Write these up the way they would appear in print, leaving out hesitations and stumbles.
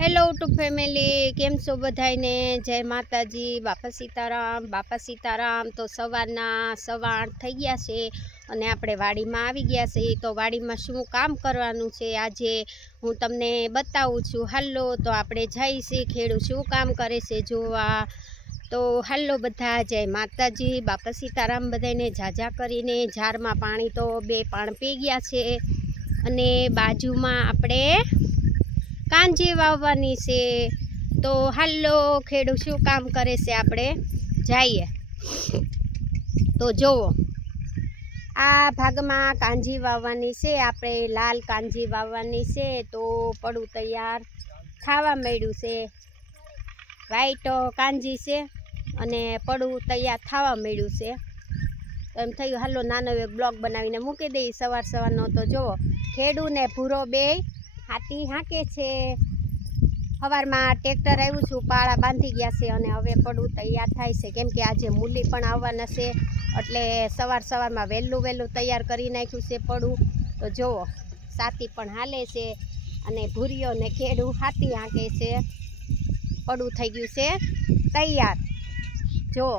Hello two family, કેમ છો બધાને? જય માતાજી, બાપા સીતારામ. તો સવારના 8:15 થઈ ગયા છે અને આપણે વાડીમાં આવી ગયા છે. તો વાડીમાં શું કામ કરવાનું છે આજે હું તમને બતાવું છું. હાલો, તો આપણે જઈશું ખેડૂત શું કામ કરે છે જોવા. તો હાલો બધા, જય માતાજી, બાપા સીતારામ બધાને. ઝાઝા કરીને ઝાડમાં પાણી તો 2 પાણ પી ગયા છે અને બાજુમાં આપણે કાંજી વાવવાની છે. તો હાલો, ખેડૂત શું કામ કરે છે આપણે જઈએ. તો જુઓ, આ ભાગમાં કાંજી વાવવાની છે. આપણે લાલ કાંજી વાવવાની છે. તો પડું તૈયાર થવા માંડ્યું છે. વ્હાઈટ કાંજી છે અને પડું તૈયાર થવા માંડ્યું છે. તો એમ થયું હાલો નાનો એક બ્લોગ બનાવીને મૂકી દઈએ સવારનો. તો જુઓ, ખેડૂ ને ભૂરો બે હાથી હાંકે છે. સવારમાં ટ્રેક્ટર આવ્યું છું, પાળા બાંધી ગયા છે અને હવે પડું તૈયાર થાય છે. કેમ કે આજે મૂલી પણ આવવાના છે એટલે સવારમાં વહેલું તૈયાર કરી નાખ્યું છે પડું. તો જુઓ, સાથી પણ હાલે છે અને ભૂરીઓ ને ખેડૂ હાથી હાંકે છે. પડું થઈ ગયું છે તૈયાર. જુઓ,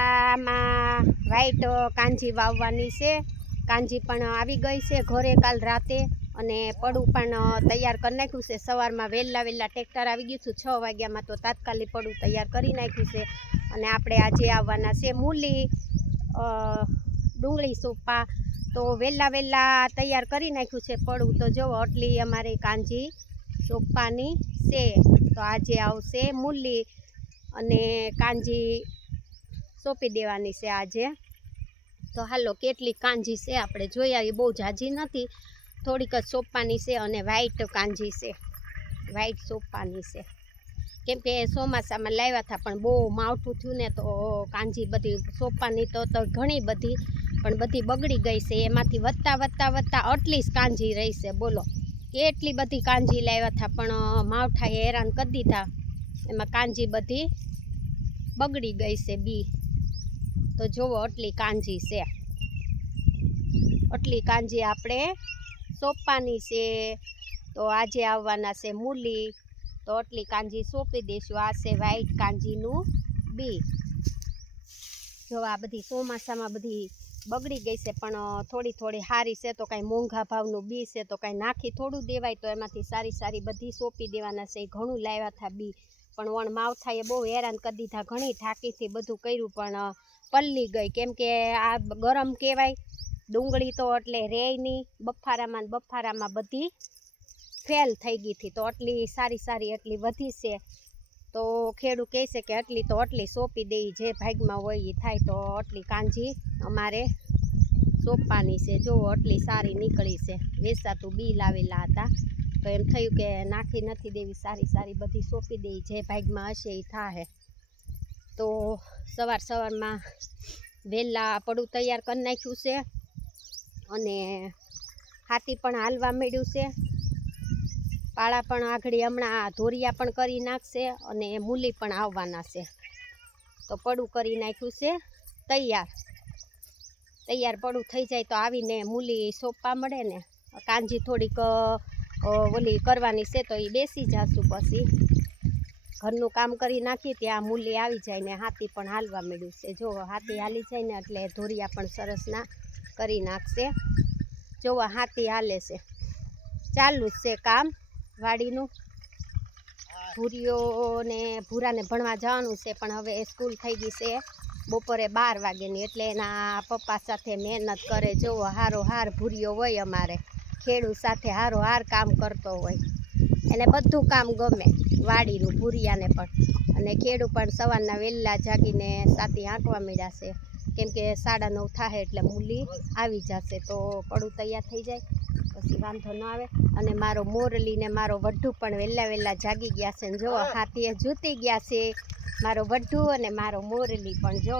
આમાં વ્હાઈટ કાંજી વાવવાની છે. કાંજી પણ આવી ગઈ છે ઘરે કાલ રાતે અને પડું પણ તૈયાર કરી નાખ્યું છે. સવારમાં વહેલા ટ્રેક્ટર આવી ગયું હતું 6 વાગ્યામાં. તો તાત્કાલિક પડું તૈયાર કરી નાખ્યું છે અને આપણે આજે આવવાના છે મૂલી, ડુંગળી સોપા. તો વહેલા તૈયાર કરી નાખ્યું છે પડું. તો જુઓ, આટલી અમારે કાંજી સોપાની છે. તો આજે આવશે મૂલી અને કાંજી સોંપી દેવાની છે આજે. તો હાલો, કેટલી કાંજી છે આપણે જોઈ આવી. બહુ ઝાઝી નથી, થોડીક જ સોંપવાની છે અને વ્હાઈટ કાંજી છે, વ્હાઈટ સોંપવાની છે. કેમ કે ચોમાસામાં લાવ્યા હતા પણ બહુ માવઠું થયું ને, તો કાંજી બધી સોંપવાની તો ઘણી બધી, પણ બધી બગડી ગઈ છે. એમાંથી વધતા આટલી જ કાંજી રહી છે. બોલો, કેટલી બધી કાંજી લાવ્યા હતા પણ માવઠાએ હેરાન કરી દીધા. એમાં કાંજી બધી બગડી ગઈ છે બી. તો જુઓ, આટલી કાંજી છે. આટલી કાંજી આપણે સોંપવાની છે. તો આજે આવવાના છે મૂલી. તો આટલી કાંજી સોંપી દઈશું. આ છે વ્હાઈટ કાંજીનું બી. જો આ બધી ચોમાસામાં બધી બગડી ગઈ છે પણ થોડી સારી છે. તો કાંઈ મોંઘા ભાવનું બી છે તો કાંઈ નાખી થોડું દેવાય. તો એમાંથી સારી બધી સોંપી દેવાના છે. ઘણું લાવ્યા હતા બી પણ વણ માવઠાએ બહુ હેરાન કરી દીધા. ઘણી ઠાકીથી બધું કર્યું પણ પલ્લી ગઈ. કેમ કે આ ગરમ કહેવાય ડુંગળી, તો એટલે રે નહીં. બફારામાં બધી ફેલ થઈ ગઈ હતી. તો આટલી સારી એટલી વધી છે. તો ખેડૂત કહે છે કે આટલી સોંપી દઈ, જે ભાગમાં હોય એ થાય. તો આટલી કાંજી અમારે સોંપવાની છે. જો આટલી સારી નીકળી છે. વેચાતું બી લાવેલા હતા તો એમ થયું કે નાખી નથી દેવી, સારી બધી સોંપી દઈ, જે ભાગમાં હશે એ થાય. તો સવારમાં વહેલા પડું તૈયાર કરી નાખ્યું છે અને હાથી પણ હાલવા માંડ્યું છે. પાળા પણ આગળ હમણાં ધોરિયા પણ કરી નાખશે અને મૂલી પણ આવવાના છે. તો પડું કરી નાખ્યું છે તૈયાર પડું થઈ જાય તો આવીને મૂલી સોંપવા મળે ને. કાંજી થોડીક ઓલી કરવાની છે તો એ બેસી જશું. પછી ઘરનું કામ કરી નાખીએ ત્યાં મૂલી આવી જાય ને હાથી પણ હાલવા માંડ્યું છે. જો હાથી હાલી જાય ને એટલે ધોરિયા પણ સરસના કરી નાખશે. જો હાથી હાલે છે, ચાલુ જ છે કામ વાડીનું. ભૂરાને ભણવા જવાનું છે પણ હવે સ્કૂલ થઈ ગઈ છે બપોરે 12 વાગ્યાની. એટલે એના પપ્પા સાથે મહેનત કરે. જોવો, હારો ભૂરિયો હોય અમારે ખેડૂત સાથે હાર કામ કરતો હોય. એને બધું કામ ગમે વાડીનું, ભૂરિયાને પણ. અને ખેડૂત પણ સવારના વહેલા જાગીને સાથી હાંકવા માંડ્યા છે. કેમ કે 9:30 થાય એટલે મૂલી આવી જશે. તો પડું તૈયાર થઈ જાય પછી વાંધો ન આવે. અને મારો મોરલી ને મારો વઢુ પણ વહેલા જાગી ગયા છે. જો હાથીએ જૂતી ગયા છે મારો વઢુ અને મારો મોરલી પણ. જો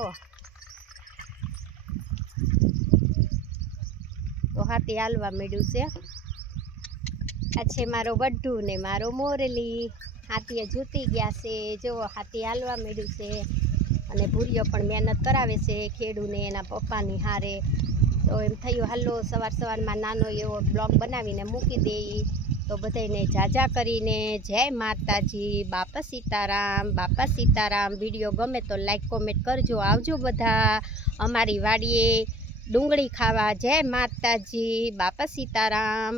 તો હાથી હાલવા માંડ્યું છે. આ છે મારો વઢુ ને મારો મોરલી. હાથીએ જૂતી ગયા છે. જો હાથી હાલવા માંડ્યું છે અને ભૂરિયો પણ મહેનત કરાવે છે ખેડૂને એના પપ્પાની હારે. તો એમ થયું હાલો સવારમાં નાનો એવો બ્લોગ બનાવીને મૂકી દઈએ. તો બધાને જાજા કરીને જય માતાજી, બાપા સીતારામ. વિડીયો ગમે તો લાઈક કોમેન્ટ કરજો. આવજો બધા અમારી વાડીએ ડુંગળી ખાવા. જય માતાજી, બાપા સીતારામ.